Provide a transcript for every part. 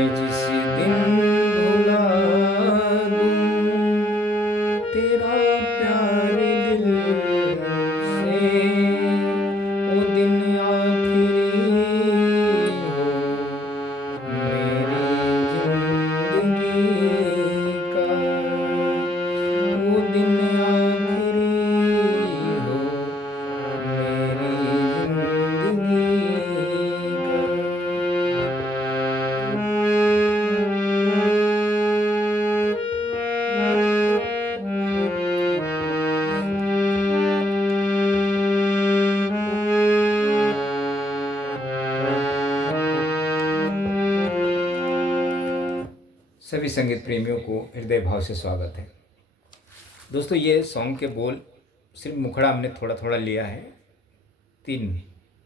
मैं जिस दिन भुला दूं तेरा प्यार दिल से, वो दिन आखिरी हो मेरी जिंदगी का, वो दिन आखिरी हो मेरी जिंदगी का। सभी संगीत प्रेमियों को हृदय भाव से स्वागत है। दोस्तों, ये सॉन्ग के बोल सिर्फ मुखड़ा हमने थोड़ा थोड़ा लिया है। 3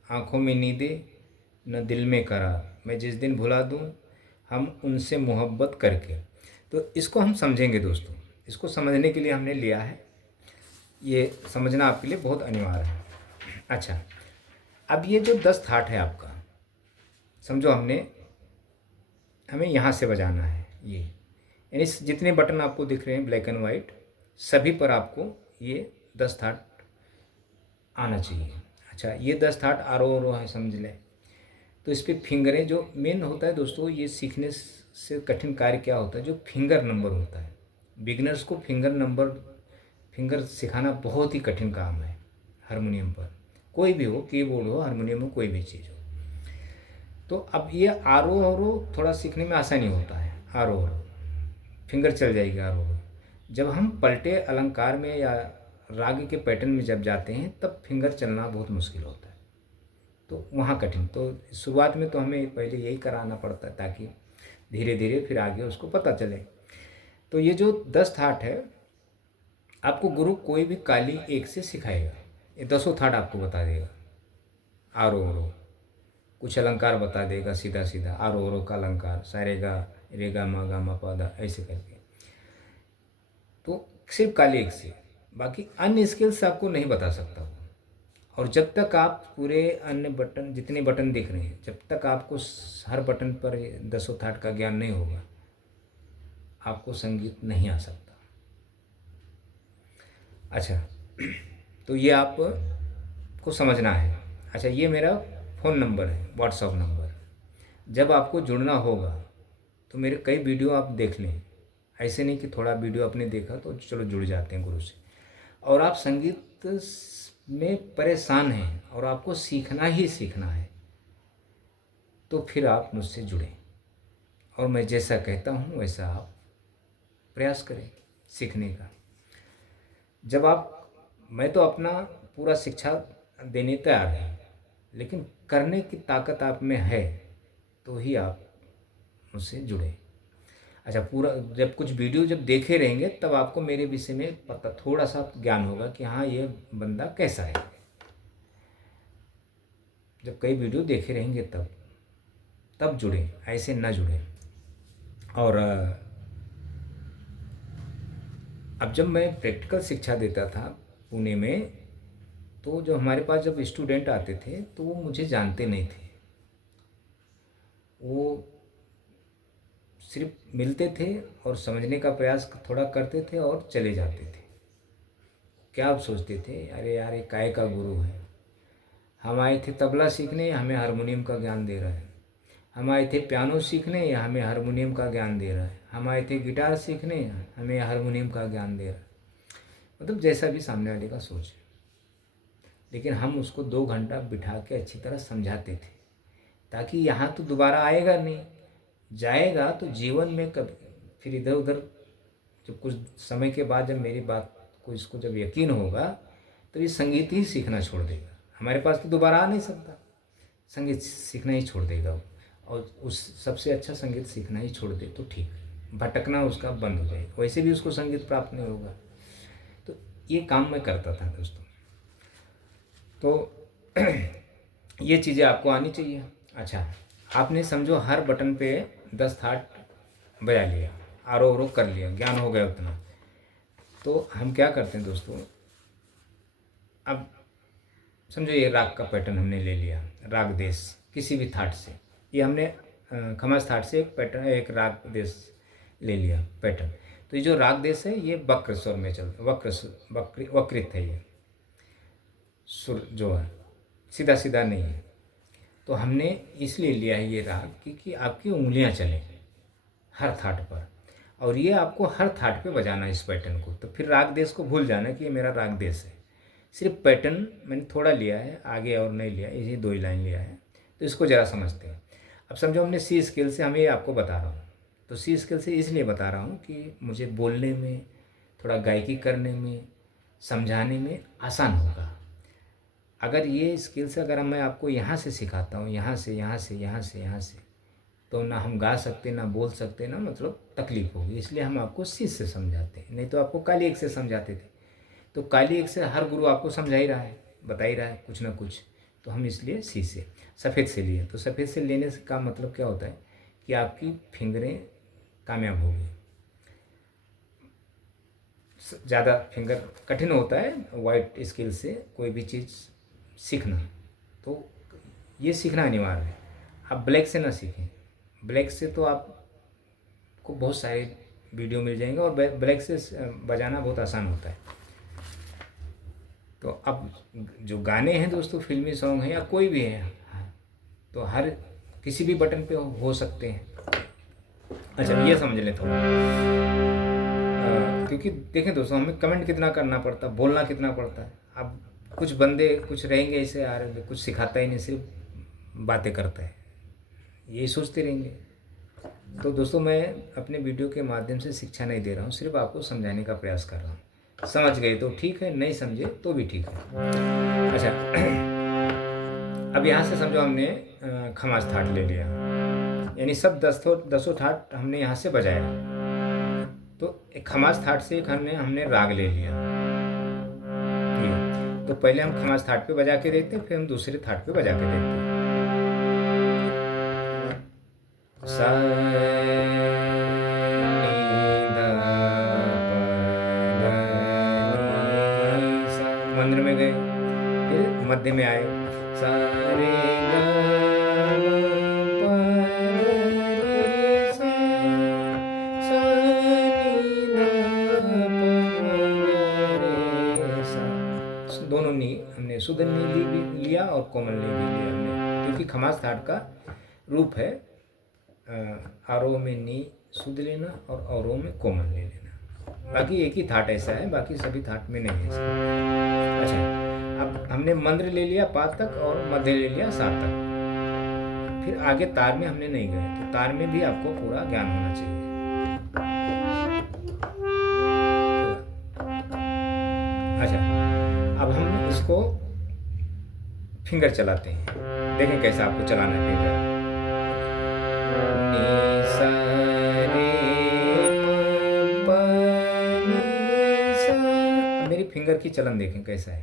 आँखों में नींदें न दिल में करार, मैं जिस दिन भुला दूं हम उनसे मोहब्बत करके। तो इसको हम समझेंगे दोस्तों। इसको समझने के लिए हमने लिया है, ये समझना आपके लिए बहुत अनिवार्य है। अच्छा, अब ये जो 10 थाट है आपका, समझो हमें यहाँ से बजाना है। ये यानी जितने बटन आपको दिख रहे हैं ब्लैक एंड वाइट, सभी पर आपको ये 10 थाट आना चाहिए। अच्छा, ये 10 थाट आरो ओरो है, समझ लें। तो इस पर फिंगरें, जो मेन होता है दोस्तों, ये सीखने से कठिन कार्य क्या होता है, जो फिंगर नंबर होता है। बिगनर्स को फिंगर सिखाना बहुत ही कठिन काम है हारमोनियम पर। कोई भी हो, कीबोर्ड हो, हारमोनियम हो, कोई भी चीज़ हो। तो अब ये आरो ओरो थोड़ा सीखने में आसानी होता है। आरो ओरो फिंगर चल जाएगी। आरो ओरो जब हम पलटे अलंकार में या राग के पैटर्न में जब जाते हैं, तब फिंगर चलना बहुत मुश्किल होता है। तो वहाँ कठिन, तो शुरुआत में तो हमें पहले यही कराना पड़ता है, ताकि धीरे धीरे फिर आगे उसको पता चले। तो ये जो 10 थाट है, आपको गुरु कोई भी काली एक से सिखाएगा। ये 10 थाट आपको बता देगा। आरो ओरो कुछ अलंकार बता देगा, सीधा सीधा आरो ओरो का अलंकार, सारेगा रेगा मा गा मा पा दा, ऐसे करके। तो सिर्फ काली एक से, बाकी अन्य स्किल्स आपको नहीं बता सकता वो। और जब तक आप पूरे अन्य बटन, जितने बटन दिख रहे हैं, जब तक आपको हर बटन पर 10 थाट का ज्ञान नहीं होगा, आपको संगीत नहीं आ सकता। अच्छा, तो ये आपको समझना है। अच्छा, ये मेरा फ़ोन नंबर है, व्हाट्सअप नंबर। जब आपको जुड़ना होगा तो मेरे कई वीडियो आप देख लें। ऐसे नहीं कि थोड़ा वीडियो आपने देखा तो चलो जुड़ जाते हैं गुरु से। और आप संगीत में परेशान हैं और आपको सीखना ही सीखना है, तो फिर आप मुझसे जुड़ें और मैं जैसा कहता हूँ वैसा आप प्रयास करें सीखने का। मैं तो अपना पूरा शिक्षा देने तैयार है, लेकिन करने की ताकत आप में है तो ही आप मुझसे जुड़ें। अच्छा, पूरा जब कुछ वीडियो जब देखे रहेंगे, तब आपको मेरे विषय में पता, थोड़ा सा ज्ञान होगा कि हाँ, ये बंदा कैसा है। जब कई वीडियो देखे रहेंगे तब जुड़ें, ऐसे ना जुड़ें। और अब जब मैं प्रैक्टिकल शिक्षा देता था पुणे में, तो जो हमारे पास जब स्टूडेंट आते थे तो वो मुझे जानते नहीं थे। वो सिर्फ मिलते थे और समझने का प्रयास थोड़ा करते थे और चले जाते थे। क्या आप सोचते थे, अरे यार, ये काय का गुरु है। हम आए थे तबला सीखने, हमें हारमोनियम का ज्ञान दे रहा है। हम आए थे पियानो सीखने, हमें हारमोनियम का ज्ञान दे रहा है। हम आए थे गिटार सीखने, हमें हारमोनियम का ज्ञान दे रहा है। मतलब जैसा भी सामने वाले का सोच है। लेकिन हम उसको 2 घंटा बिठा के अच्छी तरह समझाते थे, ताकि यहाँ तो दोबारा आएगा नहीं, जाएगा तो जीवन में कभी फिर इधर उधर। जब कुछ समय के बाद जब मेरी बात को इसको जब यकीन होगा, तो ये संगीत ही सीखना छोड़ देगा। हमारे पास तो दोबारा आ नहीं सकता, संगीत सीखना ही छोड़ देगा वो। और उस सबसे अच्छा संगीत सीखना ही छोड़ दे तो ठीक, भटकना उसका बंद हो जाएगा। वैसे भी उसको संगीत प्राप्त नहीं होगा। तो ये काम मैं करता था दोस्तों। तो ये चीज़ें आपको आनी चाहिए। अच्छा, आपने समझो हर बटन पे 10 थाट बजा लिया, आरो ओरो कर लिया, ज्ञान हो गया उतना। तो हम क्या करते हैं दोस्तों, अब समझो ये राग का पैटर्न हमने ले लिया, राग देश किसी भी थाट से, ये हमने खमास थाट से एक पैटर्न, एक राग देश ले लिया पैटर्न। तो ये जो राग देश है ये वक्र स्वर में चलता, वक्रित है, ये सुर जो है सीधा सीधा नहीं है। तो हमने इसलिए लिया है ये राग कि आपकी उंगलियां चलें हर थाट पर, और ये आपको हर थाट पे बजाना है इस पैटर्न को। तो फिर राग देश को भूल जाना कि ये मेरा राग देश है। सिर्फ पैटर्न मैंने थोड़ा लिया है, आगे और नहीं लिया, यही 2 ही लाइन लिया है। तो इसको ज़रा समझते हैं। अब समझो हमने सी स्केल से, हम ये आपको बता रहा हूँ, तो सी स्केल से इसलिए बता रहा हूँ कि मुझे बोलने में, थोड़ा गायकी करने में, समझाने में आसान होगा। अगर ये स्किल्स अगर मैं आपको यहाँ से सिखाता हूँ, यहाँ से यहाँ से यहाँ से यहाँ से, तो ना हम गा सकते, ना बोल सकते, ना मतलब तकलीफ होगी। इसलिए हम आपको सी से समझाते हैं, नहीं तो आपको काली एक से समझाते थे। तो काली एक से हर गुरु आपको समझा ही रहा है, बता ही रहा है कुछ ना कुछ। तो हम इसलिए सी से, सफ़ेद से लिए। तो सफ़ेद से लेने से का मतलब क्या होता है कि आपकी फिंगरें कामयाब होगी। ज़्यादा फिंगर कठिन होता है वाइट स्केल से कोई भी चीज़ सीखना, तो ये सीखना अनिवार्य है। आप ब्लैक से ना सीखें। ब्लैक से तो आपको बहुत सारे वीडियो मिल जाएंगे, और ब्लैक से बजाना बहुत आसान होता है। तो अब जो गाने हैं दोस्तों, फिल्मी सॉन्ग हैं या कोई भी है, तो हर किसी भी बटन पे हो सकते हैं। अच्छा, ये समझ लें थोड़ा, क्योंकि देखें दोस्तों, हमें कमेंट कितना करना पड़ता है, बोलना कितना पड़ता है। अब कुछ बंदे कुछ रहेंगे ऐसे, यार कुछ सिखाता ही नहीं, सिर्फ बातें करता है, यही सोचते रहेंगे। तो दोस्तों, मैं अपने वीडियो के माध्यम से शिक्षा नहीं दे रहा हूँ, सिर्फ आपको समझाने का प्रयास कर रहा हूँ। समझ गए तो ठीक है, नहीं समझे तो भी ठीक है। अच्छा, अब यहाँ से समझो हमने खमास थाट ले लिया, यानी सब दसों ठाट हमने यहाँ से बजाया। तो एक खमास थाट से एक हमने राग ले लिया, ठीक है। तो पहले हम खमास थाट पे बजा के देखते हैं, फिर हम दूसरे थाट पे बजा के देखते हैं। सा मंद्र में गए, फिर मध्य में आए, सा रे गा मा प रे सा, सा नी धा प रे सा। दोनों नी हमने शुद्ध नी भी लिया और कोमल नी भी लिया हमने, क्योंकि खमास थाट का रूप है आरोह में नी शुद्ध लेना और अवरोह में कोमल ले लेना। बाकी एक ही थाट ऐसा है, बाकी सभी थाट में नहीं है ऐसा। अच्छा, अब हमने मंद्र ले लिया पा तक और मध्य ले लिया सा तक, फिर आगे तार में हमने नहीं गए। तो तार में भी आपको पूरा ज्ञान होना चाहिए। अच्छा, अब हम इसको फिंगर चलाते हैं, देखें कैसा आपको चलाना है फिंगर। नी सा रे म प नी सा। मेरी फिंगर की चलन देखें कैसा है।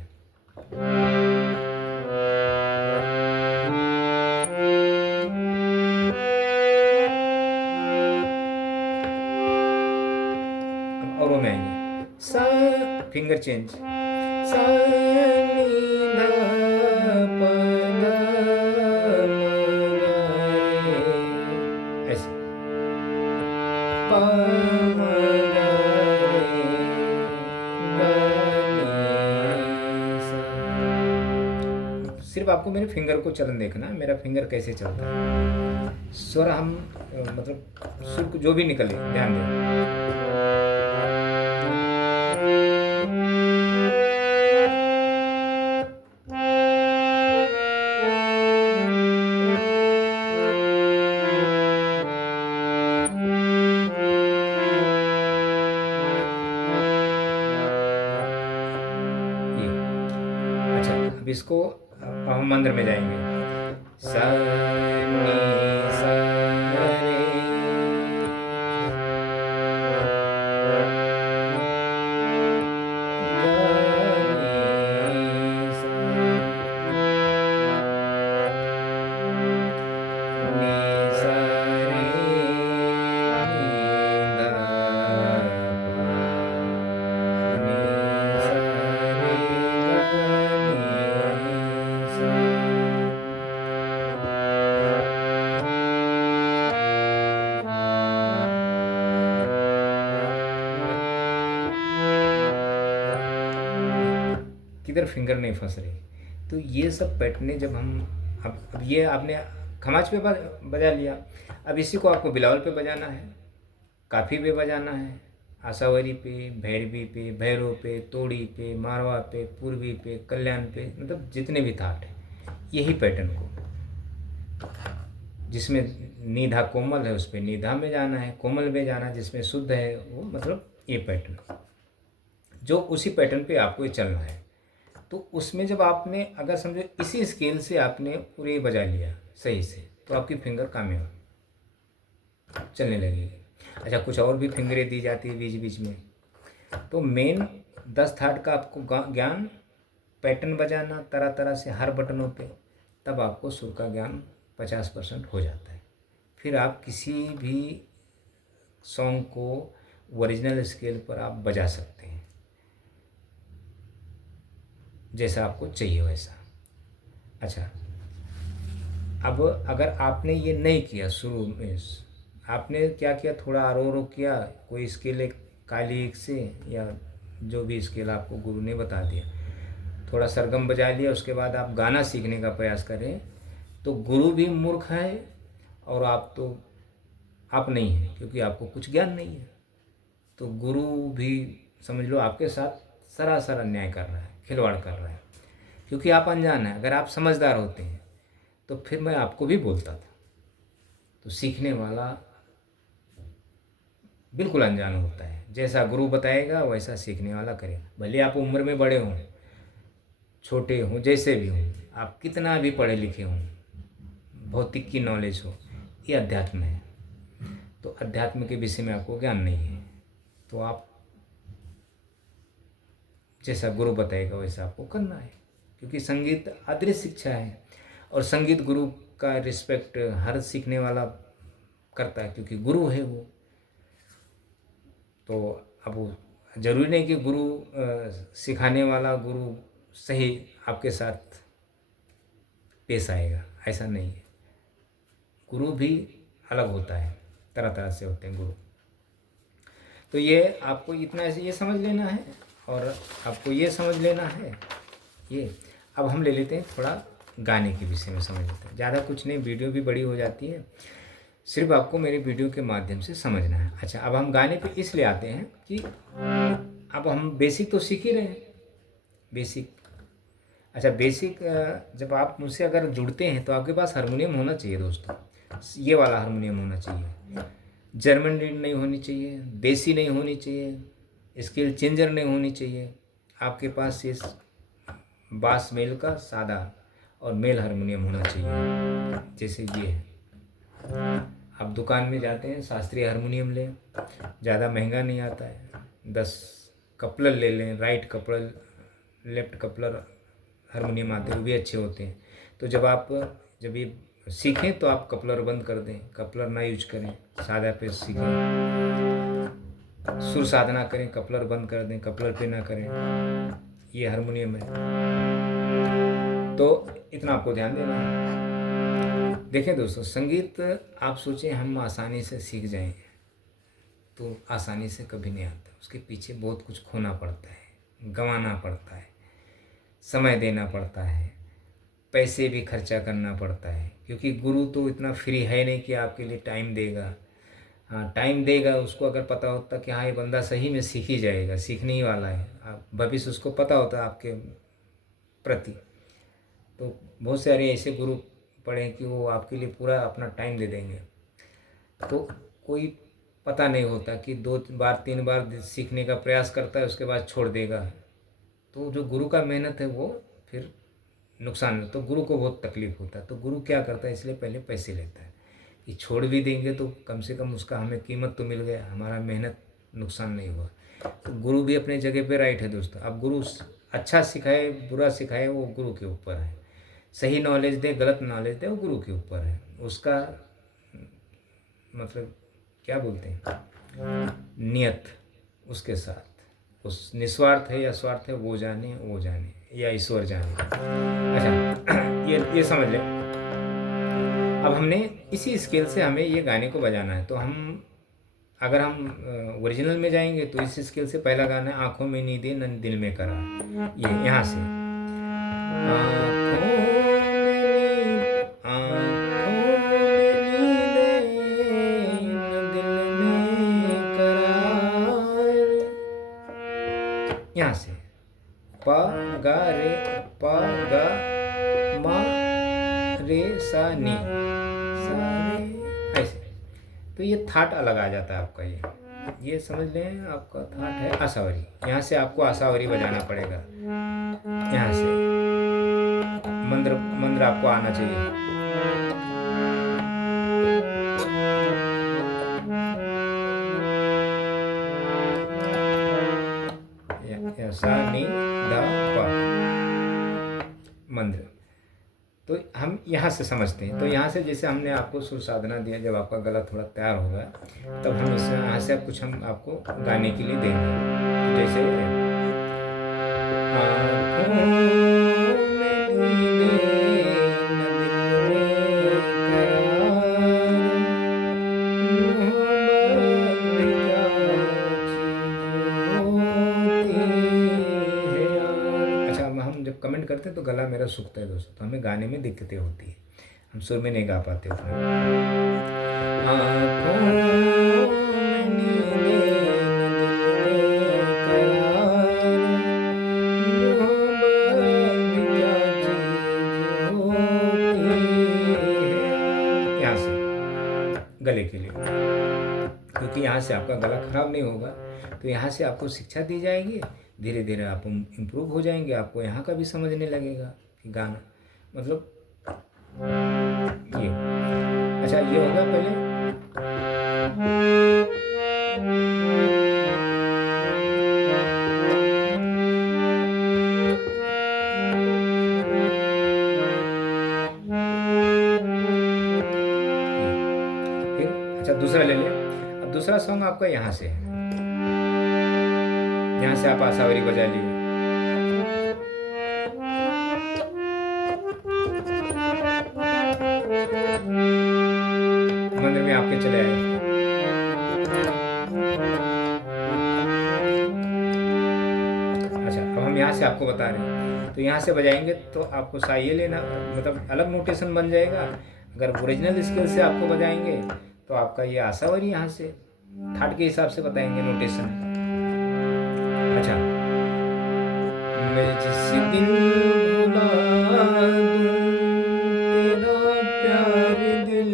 अब औरों में आएंगे, सा फिंगर चेंज, सा नी धा प धा म गा रे, ऐसे प म गा रे गा नी सा। सिर्फ आपको मेरे फिंगर को चलन देखना है, मेरा फिंगर कैसे चलता है। स्वर हम मतलब सुर जो भी निकले ध्यान दें। ये अच्छा, अब इसको अब हम मंत्र में जाएंगे, सा नी सा रे गा नी सा, नी सा रे नी धा पा नी सा रे गा नी सा। किधर फिंगर नहीं फंस रही। तो ये सब पैटर्नें जब हम अब ये आपने खमाज पे बजा लिया, अब इसी को आपको बिलावल पे बजाना है, काफ़ी पे बजाना है, आशावरी पे, भैरवी पे, भैरव पे, तोड़ी पे, मारवा पे, पूर्वी पे, कल्याण पे, मतलब जितने भी थाट हैं यही पैटर्न को, जिसमें निधा कोमल है उस पर निधा में जाना है, कोमल में जाना है, जिसमें शुद्ध है वो, मतलब ये पैटर्न जो उसी पैटर्न पे आपको चलना है। तो उसमें जब आपने अगर समझो इसी स्केल से आपने पूरे बजा लिया सही से, तो आपकी फिंगर कामयाब चलने लगेगी। अच्छा, कुछ और भी फिंगरें दी जाती है बीच बीच में। तो मेन 10 थाट का आपको ज्ञान, पैटर्न बजाना तरह तरह से हर बटनों पे, तब आपको सुर का ज्ञान 50% हो जाता है। फिर आप किसी भी सॉन्ग को ओरिजिनल स्केल पर आप बजा सकते हैं, जैसा आपको चाहिए वैसा। अच्छा, अब अगर आपने ये नहीं किया शुरू में, आपने क्या किया, थोड़ा आरोह किया, कोई स्केल एक काली एक से या जो भी स्केल आपको गुरु ने बता दिया, थोड़ा सरगम बजा लिया, उसके बाद आप गाना सीखने का प्रयास करें, तो गुरु भी मूर्ख है और आप नहीं हैं, क्योंकि आपको कुछ ज्ञान नहीं है। तो गुरु भी समझ लो आपके साथ सरासर अन्याय कर रहा है, खिलवाड़ कर रहा है, क्योंकि आप अनजान हैं। अगर आप समझदार होते हैं तो फिर मैं आपको भी बोलता था। तो सीखने वाला बिल्कुल अनजान होता है, जैसा गुरु बताएगा वैसा सीखने वाला करेगा। भले आप उम्र में बड़े हों, छोटे हों, जैसे भी हों, आप कितना भी पढ़े लिखे हों, भौतिक की नॉलेज हो, ये अध्यात्म है। तो अध्यात्म के विषय में आपको ज्ञान नहीं है, तो आप जैसा गुरु बताएगा वैसा आपको करना है, क्योंकि संगीत अदृश्य शिक्षा है और संगीत गुरु का रिस्पेक्ट हर सीखने वाला करता है, क्योंकि गुरु है वो। तो अब वो जरूरी नहीं कि गुरु सिखाने वाला गुरु सही आपके साथ पेश आएगा, ऐसा नहीं है। गुरु भी अलग होता है, तरह तरह से होते हैं गुरु। तो ये आपको इतना ऐसे ये समझ लेना है, और आपको ये समझ लेना है ये। अब हम ले लेते हैं थोड़ा गाने के विषय में समझ लेते हैं। ज़्यादा कुछ नहीं, वीडियो भी बड़ी हो जाती है, सिर्फ आपको मेरे वीडियो के माध्यम से समझना है। अच्छा, अब हम गाने पे इसलिए आते हैं कि अब हम बेसिक तो सीख ही रहे हैं, बेसिक। अच्छा, बेसिक जब आप मुझसे अगर जुड़ते हैं तो आपके पास हारमोनियम होना चाहिए दोस्तों, ये वाला हारमोनियम होना चाहिए, जर्मन रीड नहीं होनी चाहिए, देसी नहीं होनी चाहिए, स्केल चेंजर नहीं होनी चाहिए। आपके पास इस बास मेल का सादा और मेल हारमोनियम होना चाहिए, जैसे ये है। आप दुकान में जाते हैं, शास्त्रीय हारमोनियम लें, ज़्यादा महंगा नहीं आता है, 10 कपलर ले लें, right coupler, left coupler harmonium आते हैं, वो भी अच्छे होते हैं। तो जब ये सीखें तो आप कपलर बंद कर दें, कपलर ना यूज करें, सादा पे सीखें। सुर साधना करें, कपलर बंद कर दें, कपलर पे ना करें। ये हारमोनियम है, तो इतना आपको ध्यान देना है। देखें दोस्तों, संगीत आप सोचें हम आसानी से सीख जाएं, तो आसानी से कभी नहीं आता। उसके पीछे बहुत कुछ खोना पड़ता है, गंवाना पड़ता है, समय देना पड़ता है, पैसे भी खर्चा करना पड़ता है, क्योंकि गुरु तो इतना फ्री है नहीं कि आपके लिए टाइम देगा। हाँ, टाइम देगा, उसको अगर पता होता कि हाँ ये बंदा सही में सीख ही जाएगा, सीखने ही वाला है, आप भविष्य उसको पता होता आपके प्रति, तो बहुत सारे ऐसे गुरु पढ़े कि वो आपके लिए पूरा अपना टाइम दे देंगे। तो कोई पता नहीं होता कि 2 बार 3 बार सीखने का प्रयास करता है, उसके बाद छोड़ देगा। तो जो गुरु का मेहनत है वो फिर नुकसान में, तो गुरु को बहुत तकलीफ होता है। तो गुरु क्या करता है, इसलिए पहले पैसे लेता है कि छोड़ भी देंगे तो कम से कम उसका हमें कीमत तो मिल गया, हमारा मेहनत नुकसान नहीं हुआ। तो गुरु भी अपने जगह पे राइट है दोस्तों। अब गुरु अच्छा सिखाए बुरा सिखाए वो गुरु के ऊपर है, सही नॉलेज दे गलत नॉलेज दे वो गुरु के ऊपर है। उसका मतलब क्या बोलते हैं, नियत उसके साथ, उस निस्वार्थ है या स्वार्थ है वो जाने या ईश्वर जाने। अच्छा, ये समझ लें। अब हमने इसी स्केल से हमें ये गाने को बजाना है। तो अगर हम ओरिजिनल में जाएंगे तो इस स्केल से पहला गाना है आंखों में नींदें नन दिल में करार, ये यहाँ से आँखों में नींद, आँखों में नींदें, न दिल में करार। यहाँ से प गा रे, प गा मा रे सा नी, सा रे, ऐसे। तो ये थाट अलग आ जाता है आपका। ये समझ लें, आपका थाट है आसावरी। यहाँ से आपको आसावरी बजाना पड़ेगा। यहाँ से मंत्र मंत्र आपको आना चाहिए। सा नी धा पा मंत्र। तो हम यहाँ से समझते हैं। तो यहाँ से जैसे हमने आपको सुर साधना दिया, जब आपका गला थोड़ा तैयार होगा तब हम इससे यहाँ से कुछ हम आपको गाने के लिए देंगे। तो जैसे आँखों में नींदें, न दिल में करार, मोहब्बत जाची होती है यार। अच्छा, हम जब कमेंट करते हैं तो गला मेरा सूखता है दोस्तों, तो हमें गाने में दिक्कतें होती है, हम सुर में नहीं गा पाते उतना। आँखों में नींदें, न दिल में करार, मोहब्बत क्या चीज होती है। यहाँ से गले के लिए, क्योंकि यहाँ से आपका गला खराब नहीं होगा, तो यहाँ से आपको शिक्षा दी जाएगी। धीरे धीरे आप इम्प्रूव हो जाएंगे, आपको यहाँ का भी समझने लगेगा कि गाना मतलब ये। अच्छा, ये होगा पहले। फिर अच्छा, दूसरा ले लें। अब दूसरा सॉन्ग आपका यहाँ से है। यहाँ से आप आसावरी बजा लिए। मंदिर में आपके चले आए। अच्छा, अब हम यहाँ से आपको बता रहे हैं। तो यहाँ से बजाएंगे तो आपको सा ये लेना, मतलब अलग नोटेशन बन जाएगा। अगर ओरिजिनल स्केल से आपको बजाएंगे तो आपका ये आसावरी यहाँ से थाट के हिसाब से बताएंगे नोटेशन। अच्छा, मैं जिस दिन भुला दूं तेरा प्यार दिल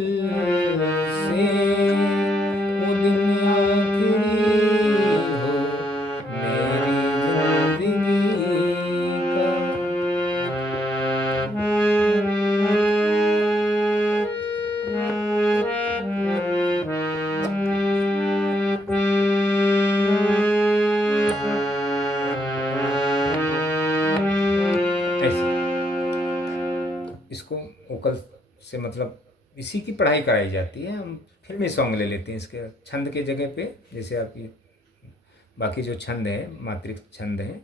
से, वो दिन आखिरी हो मेरी जिंदगी का। इसको वोकल से मतलब इसी की पढ़ाई कराई जाती है। हम फिल्मी सॉन्ग ले लेते हैं इसके छंद के जगह पे। जैसे आपकी बाकी जो छंद है, मात्रिक छंद है,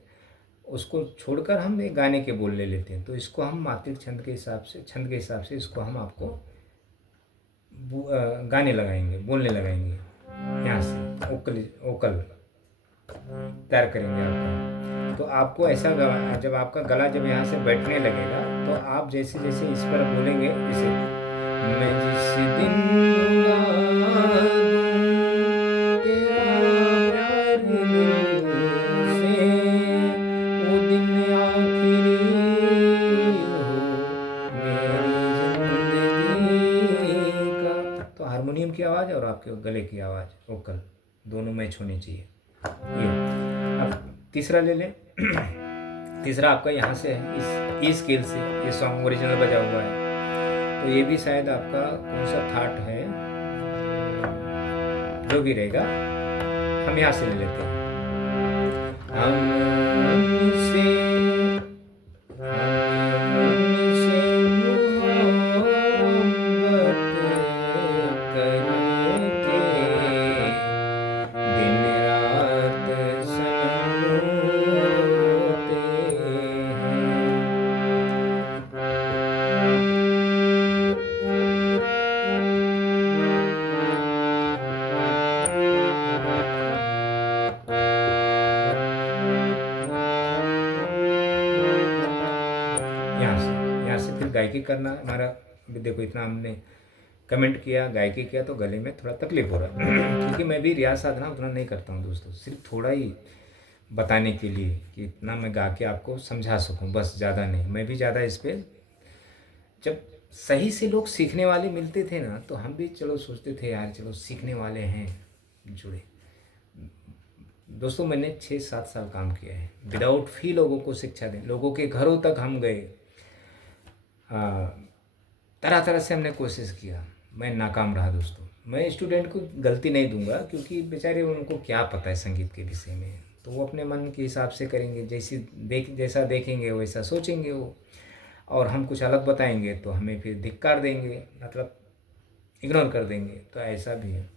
उसको छोड़कर हम एक गाने के बोल ले लेते हैं। तो इसको हम मात्रिक छंद के हिसाब से, छंद के हिसाब से इसको हम आपको गाने लगाएंगे, बोलने लगाएंगे। यहाँ से वोकल वोकल तैयार करेंगे आपका। तो आपको ऐसा जब आपका गला जब यहाँ से बैठने लगेगा तो आप जैसे जैसे इस पर बोलेंगे, जैसे मैं जिस दिन भुला दूं तेरा प्यार दिल से, वो दिन आखिरी हो मेरी जिंदगी का। तो हारमोनियम की आवाज़ और आपके गले की आवाज़, वोकल दोनों मैच होनी चाहिए। ये अब तीसरा ले लें। तीसरा आपका यहाँ से है, इस ई स्केल से ये सॉन्ग ओरिजिनल बजा हुआ है। तो ये भी शायद आपका कौन सा थाट है, जो भी रहेगा हम यहाँ से ले लेते हैं। हमसे गायकी करना हमारा, अभी देखो इतना हमने कमेंट किया, गायकी किया, तो गले में थोड़ा तकलीफ हो रहा है क्योंकि मैं भी रियाज साधना उतना नहीं करता हूँ दोस्तों, सिर्फ थोड़ा ही बताने के लिए कि इतना मैं गा के आपको समझा सकूँ, बस ज़्यादा नहीं। मैं भी ज़्यादा इस पर, जब सही से लोग सीखने वाले मिलते थे ना, तो हम भी चलो सोचते थे यार चलो सीखने वाले हैं जुड़े। दोस्तों मैंने 6-7 साल काम किया है विदाउट फी, लोगों को शिक्षा दें, लोगों के घरों तक हम गए, तरह तरह से हमने कोशिश किया, मैं नाकाम रहा दोस्तों। मैं स्टूडेंट को गलती नहीं दूंगा क्योंकि बेचारे उनको क्या पता है संगीत के विषय में, तो वो अपने मन के हिसाब से करेंगे, जैसा देखेंगे वैसा सोचेंगे वो, और हम कुछ अलग बताएंगे तो हमें फिर धिक्कार देंगे, मतलब इग्नोर कर देंगे, तो ऐसा भी है।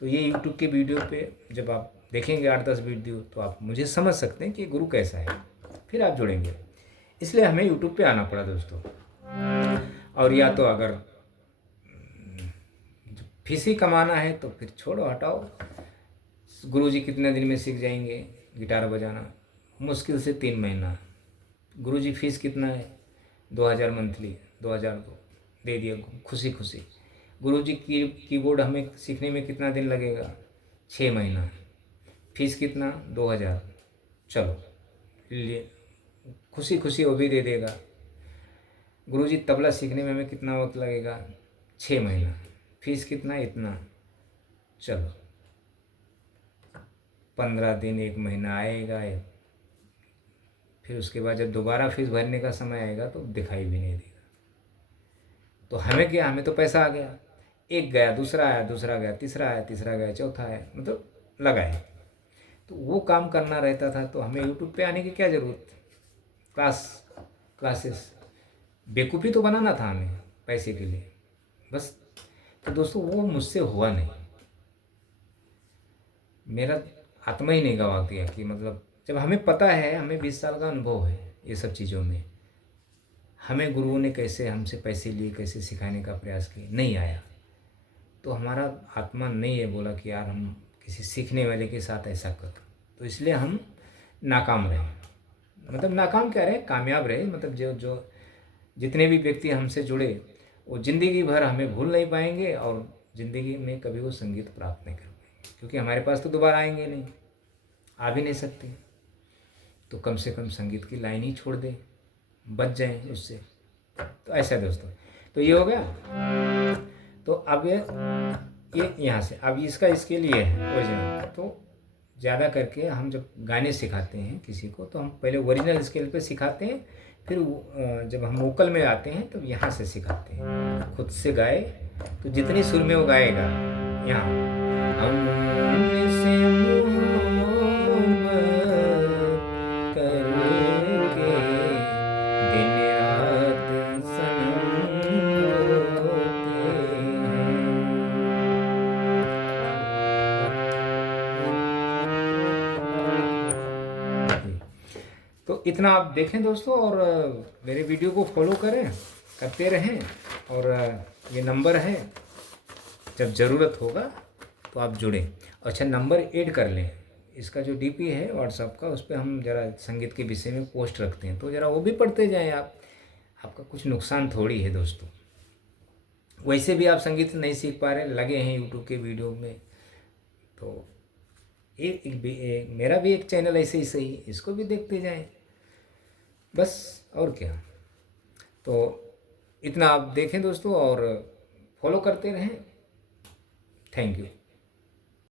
तो ये यूट्यूब के वीडियो पे जब आप देखेंगे 8-10 वीडियो, तो आप मुझे समझ सकते हैं कि गुरु कैसा है, फिर आप जुड़ेंगे। इसलिए हमें यूट्यूब पे आना पड़ा दोस्तों। और या तो अगर फीस ही कमाना है तो फिर छोड़ो, हटाओ। गुरुजी कितने दिन में सीख जाएंगे गिटार बजाना? मुश्किल से 3 महीना। गुरुजी फीस कितना है? 2000 मंथली, 2000 दे दिया खुशी खुशी। गुरुजी कीबोर्ड हमें सीखने में कितना दिन लगेगा? 6 महीना। फीस कितना? 2000। चलो लिए खुशी खुशी वो भी दे देगा। गुरुजी तबला सीखने में हमें कितना वक्त लगेगा? 6 महीना। फीस कितना? इतना। चलो 15 दिन, 1 महीना आएगा, फिर उसके बाद जब दोबारा फीस भरने का समय आएगा तो दिखाई भी नहीं देगा। तो हमें क्या, हमें तो पैसा आ गया, एक गया, दूसरा आया, दूसरा गया, तीसरा आया, तीसरा गया, चौथा आया, मतलब लगाए। तो वो काम करना रहता था, तो हमें यूट्यूब पे आने की क्या ज़रूरत? क्लासेस बेवकूफ़ी तो बनाना था हमें पैसे के लिए बस। तो दोस्तों वो मुझसे हुआ नहीं, मेरा आत्मा ही नहीं गवा दिया कि मतलब जब हमें पता है, हमें 20 साल का अनुभव है ये सब चीज़ों में, हमें गुरुओं ने कैसे हमसे पैसे लिए, कैसे सिखाने का प्रयास किए, नहीं आया, तो हमारा आत्मा नहीं है बोला कि यार हम किसी सीखने वाले के साथ ऐसा कर। तो इसलिए हम नाकाम रहे, मतलब नाकाम क्या रहे, कामयाब रहे। मतलब जो जितने भी व्यक्ति हमसे जुड़े वो ज़िंदगी भर हमें भूल नहीं पाएंगे और ज़िंदगी में कभी वो संगीत प्राप्त नहीं कर पाएंगे, क्योंकि हमारे पास तो दोबारा आएंगे नहीं, आ भी नहीं सकते। तो कम से कम संगीत की लाइन ही छोड़ दें, बच जाएं उससे। तो ऐसा दोस्तों, तो ये हो गया। तो अब ये यहाँ से अब इसका इसके लिए है ओरिजिनल। तो ज़्यादा करके हम जब गाने सिखाते हैं किसी को, तो हम पहले ओरिजिनल स्केल पे सिखाते हैं, फिर जब हम वोकल में आते हैं तो यहाँ से सिखाते हैं, खुद से गाए तो जितनी सुर में वो गाएगा। यहाँ हमसे मोहब्बत करके दिन रात सनम रोते हैं। तो इतना आप देखें दोस्तों, और मेरे वीडियो को फॉलो करें, करते रहें। और ये नंबर है, जब ज़रूरत होगा तो आप जुड़ें। अच्छा, नंबर ऐड कर लें, इसका जो डीपी है व्हाट्सएप का, उस पर हम ज़रा संगीत के विषय में पोस्ट रखते हैं, तो ज़रा वो भी पढ़ते जाएं आप, आपका कुछ नुकसान थोड़ी है दोस्तों। वैसे भी आप संगीत नहीं सीख पा रहे, लगे हैं यूट्यूब के वीडियो में, तो मेरा भी एक चैनल ऐसे ही सही, इसको भी देखते जाएं बस, और क्या। तो इतना आप देखें दोस्तों और फॉलो करते रहें। Thank you.